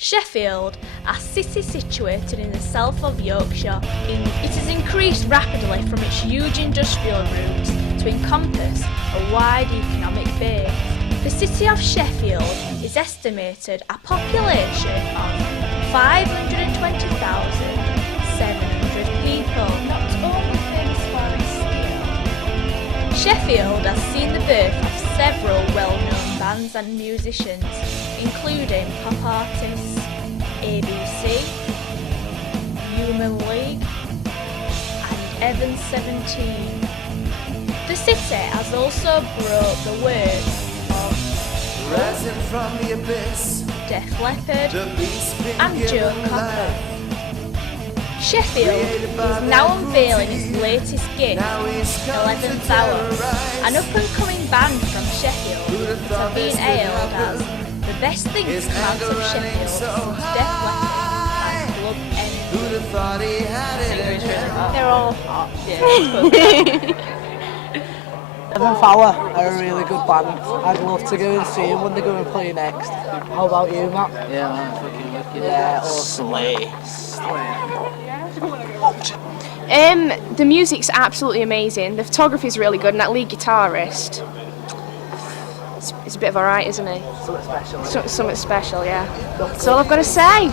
Sheffield, a city situated in the south of Yorkshire, it has increased rapidly from its huge industrial roots to encompass a wide economic base. The city of Sheffield is estimated a population of 520,700 people. Not only famous for its steel. Sheffield has seen the birth of several well-known bands and musicians, including pop artists ABC, Human League and Evans 17. The city has also broke the word of Rising from the abyss, Def Leppard and Joe Cocker. Sheffield is now unveiling its latest gift, 11th Hour, an up-and-coming band from Sheffield that are being hailed as the best things to come out of Sheffield since Def Leppard and Club N. They're all hot. Yeah. 11th Hour are a really good band. I'd love to go and see them when they go and play next. How about you, Matt? Yeah, man, fucking wicked. Yeah, awesome. Slay. The music's absolutely amazing. The photography's really good, and that lead guitarist, he's a bit of a right, isn't he? Something special. Something special, yeah. That's all I've got to say.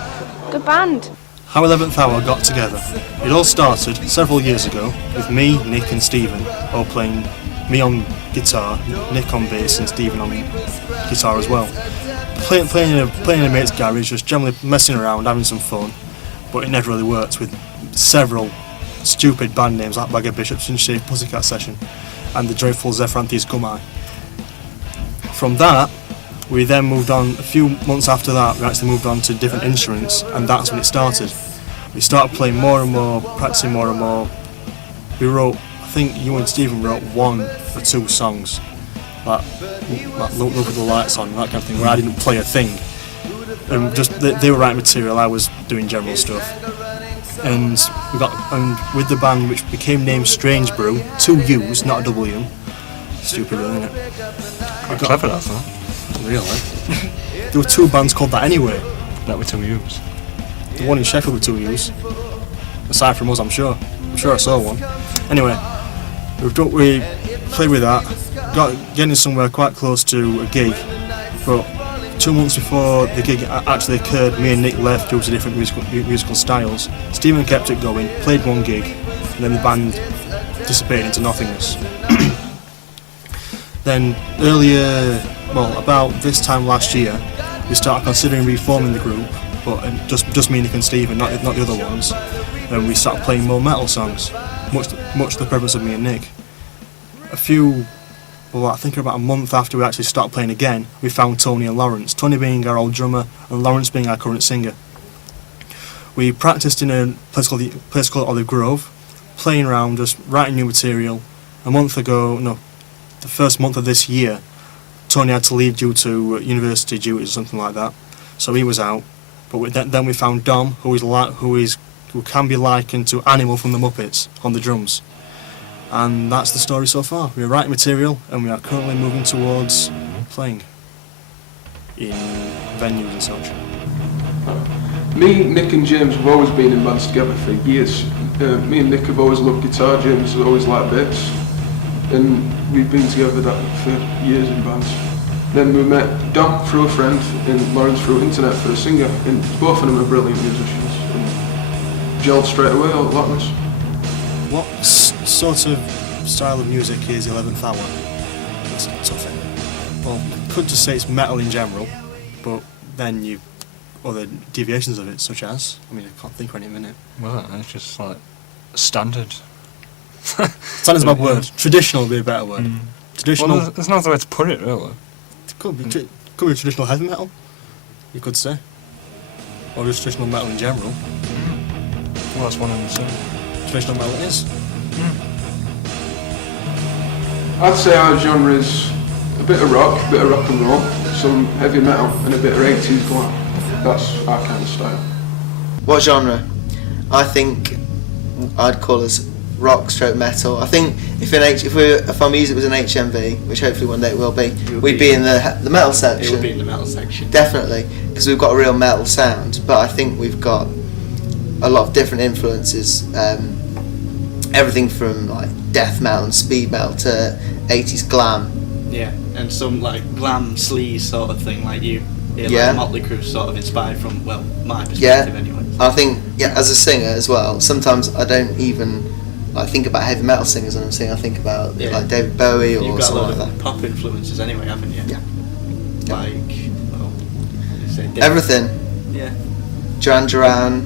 Good band. How 11th Hour got together. It all started several years ago with me, Nick and Stephen all playing, me on guitar, Nick on bass and Stephen on guitar as well. Playing in a mate's garage, just generally messing around, having some fun, but it never really worked with several stupid band names like Bagger Bishops and Shave Pussycat Session and the Joyful Zephyranthes Gummi. From that, we then moved on, a few months after that, we actually moved on to different instruments, and that's when it started. We started playing more and more, practicing more and more. We wrote, I think you and Stephen wrote 1 or 2 songs, like Look at the Lights On, that kind of thing, where I didn't play a thing. And just they were writing material, I was doing general stuff. And with the band, which became named Strange Brew, 2 U's, not a W. Stupid, isn't it? Quite clever, that, huh? Really? There were 2 bands called that anyway. That with 2 U's. The one in Sheffield with 2 U's. Aside from us, I'm sure. I'm sure I saw one. Anyway, we played with that, getting somewhere quite close to a gig, but 2 months before the gig actually occurred, me and Nick left due to different musical styles. Stephen kept it going, played 1 gig, and then the band dissipated into nothingness. Then about this time last year, we started considering reforming the group, but just me, Nick and Stephen, not the other ones, and we started playing more metal songs, much to the preference of me and Nick. I think about a month after we actually started playing again, we found Tony and Lawrence, Tony being our old drummer and Lawrence being our current singer. We practiced in a place called Olive Grove, playing around, just writing new material. The first month of this year, Tony had to leave due to university duties or something like that, so he was out. But then we found Dom, who can be likened to Animal from the Muppets, on the drums. And that's the story so far. We're writing material, and we are currently moving towards playing in venues and such. Me, Nick and James have always been in bands together for years. Me and Nick have always loved guitar, James has always liked bass. And we've been together for years in bands. Then we met Dom through a friend and Lawrence through internet for a singer, and both of them are brilliant musicians. And gelled straight away, all that was. What sort of style of music is 11th Hour? It's a tough thing. Well, you could just say it's metal in general, but then you other deviations of it, such as, I can't think of any in a minute. Well, it's just like standard. Standard's a bad word. Traditional would be a better word. Traditional. Well, there's no other way to put it, really. It could be traditional heavy metal, you could say. Or just traditional metal in general. Well, that's one and the same. Traditional metal it is. I'd say our genre is a bit of rock and roll, some heavy metal, and a bit of 80s glam. That's our kind of style. What genre? I think I'd call us rock stroke metal. I think if our music was an HMV, which hopefully one day it will be, we'd be in the metal section. It would be in the metal section. Definitely. because we've got a real metal sound, but I think we've got a lot of different influences. Everything from like death metal and speed metal to 80s glam. Yeah, and some like glam sleaze sort of thing, like you. Yeah. Like Motley Crue sort of inspired from, well, my perspective anyway. I think, as a singer as well, sometimes I don't even like think about heavy metal singers when I'm singing. I think about like David Bowie You've or got something a lot like of that. pop influences anyway, haven't you? Yeah. Like, well, Everything. Yeah. Duran Duran,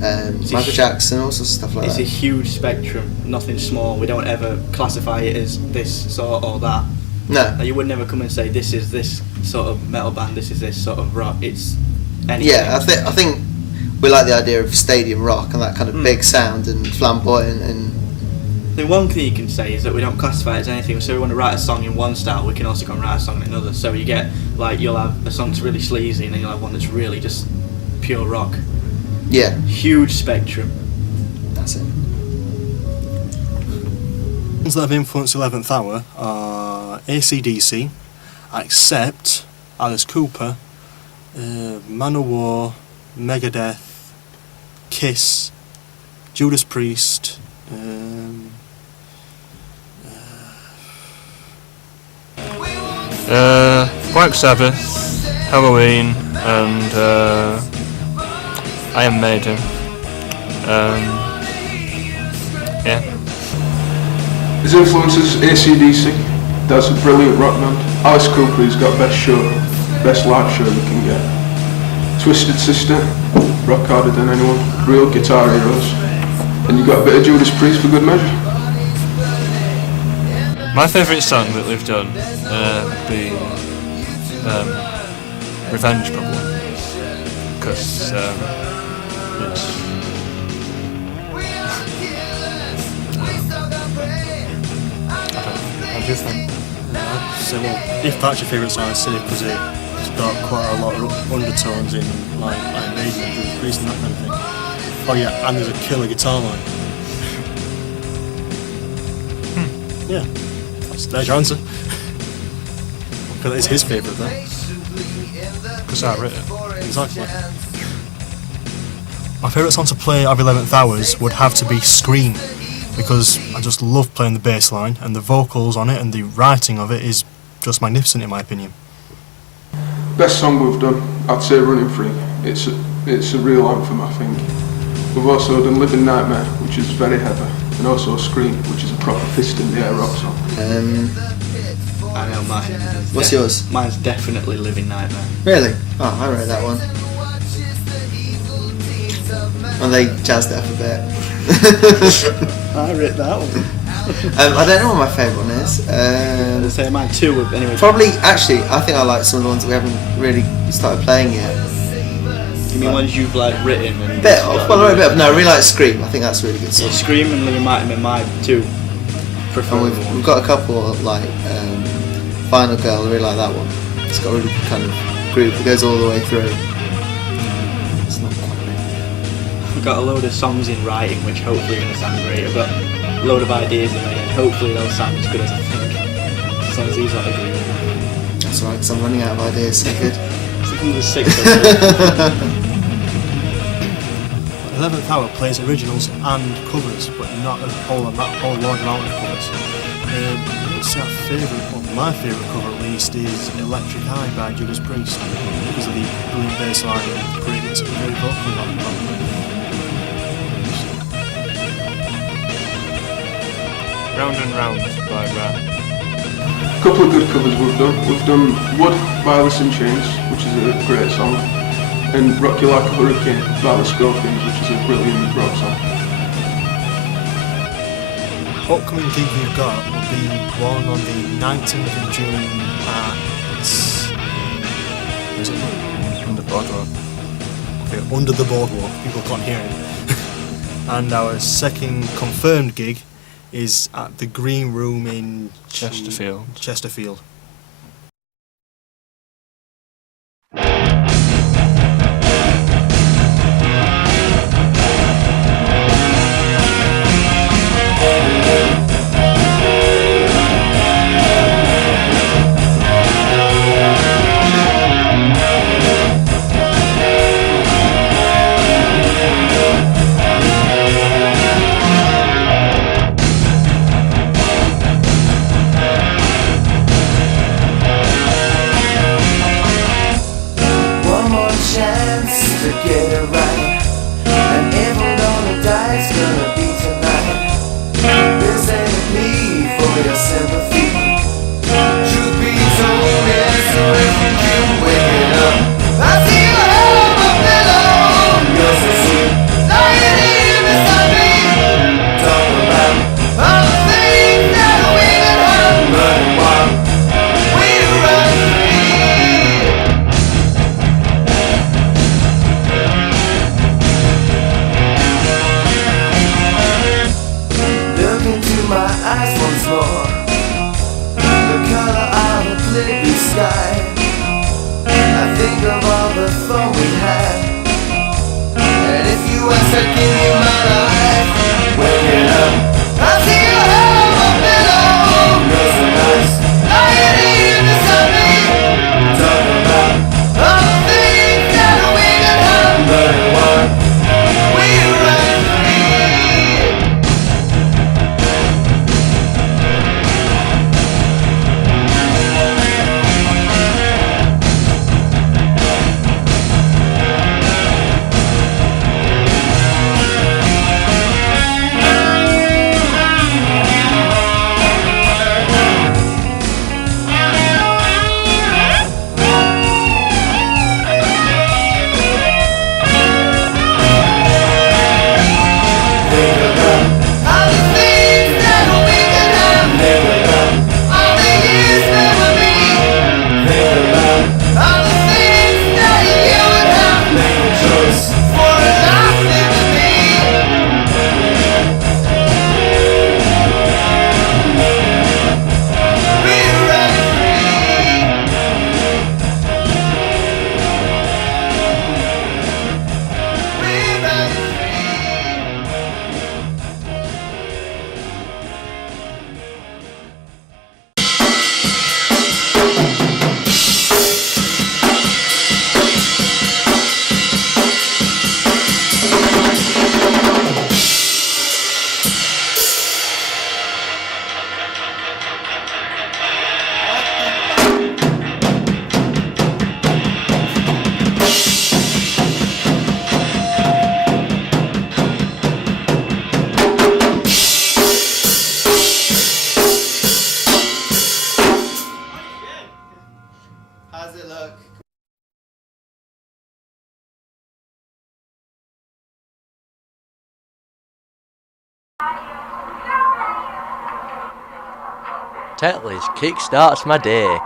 Michael Jackson, all sorts of stuff like It's that. a huge spectrum, nothing small. We don't ever classify it as this sort or that. No. Like, you would never come and say this is this sort of metal band, this is this sort of rock. It's anything. Yeah, I think we like the idea of stadium rock and that kind of big sound and flamboyant and. The one thing you can say is that we don't classify it as anything. So we want to write a song in one style, we can also go and write a song in another. So you get like you'll have a song that's really sleazy and then you'll have one that's really just pure rock. Yeah. Huge spectrum. That's it. Bands that have influenced 11th Hour are AC/DC, Accept, Alice Cooper, Manowar, Megadeth, Kiss, Judas Priest, Black Sabbath, Halloween, and Iron Maiden. Yeah. His influences AC/DC. That's a brilliant rock band. Alice Cooper, he's got best live show you can get. Twisted Sister, rock harder than anyone. Real guitar heroes. And you got a bit of Judas Priest for good measure. My favourite song that they've done would be Revenge, probably, because it's What do you think? So, well, if that's your favourite song, I'd say because it's got quite a lot of undertones in like Iron Maiden and Judas Priest and that kind of thing. Oh yeah, and there's a killer guitar line. Yeah, there's your answer. Because it's his favourite though. because I wrote it. Exactly. My favourite song to play of 11th Hours would have to be Scream, because I just love playing the bass line, and the vocals on it and the writing of it is just magnificent in my opinion. Best song we've done, I'd say Running Free. It's a real anthem, I think. We've also done Living Nightmare, which is very heavy, and also Scream, which is a proper fist in the air rock song. I know mine. What's yours? Mine's definitely Living Nightmare. Really? Oh, I wrote that one. And they jazzed it up a bit. I wrote that one. I don't know what my favourite one is. I'd say mine too, anyway. Probably, actually, I think I like some of the ones that we haven't really started playing yet. You mean ones you've like written and... Bit off, well, a bit of, no, I really like Scream. I think that's a really good song. Yeah, Scream and Living Nightmare, mine too. And we've got a couple like Final Girl, I really like that one. It's got a really kind of groove that goes all the way through. It's not quite right. I've got a load of songs in writing which hopefully are going to sound great. I've got a load of ideas in my head, hopefully they'll sound as good as I think. As long as these aren't agree with me. That's right, because I'm running out of ideas, so good. Something the 6 11th Hour plays originals and covers, but not a whole large amount of covers. Let's say my favourite cover at least is Electric Eye by Judas Priest, because of the brilliant bass line and great vocal line. Round and Round by Rat. A couple of good covers we've done. We've done Wood by Alice in Chains, which is a great song, and Rock You Like a Hurricane by the Scorpions, which is a brilliant rock song. Upcoming gig we've got will be one on the 19th of June at... Is it Under Boardwalk. okay, Under the Boardwalk, people can't hear it. And our second confirmed gig is at the Green Room in Chesterfield. one chance to get it right. And if I'm gonna die, it's gonna be tonight. This ain't a plea for your sympathy. Truth be told, yes, so if you keep waking up, I see you have a pillow. You're so sweet, lying here beside me. Talk about all the things that we can have, but while we run free. Look into my eyes once more, the color of a clear blue sky. I think of all the fun we had, and if you ask, I give you my life. Waking up, I see you have a pillow. You're so nice, lying here beside me. Talk about all the things that we can have, but one, we run free. All the things that we can have, think about all the years that were me. Think about all the things that you would have. Make a choice for a life living me. We run free. We run free. How's it look? Tetley's kickstarts my day.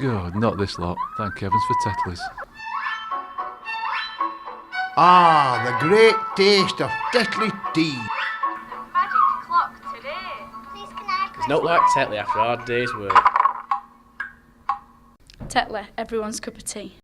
God, not this lot. Thank heavens for Tetley's. Ah, the great taste of Tetley tea. Magic clock today. There's not like Tetley after a hard day's work. Tetley, everyone's cup of tea.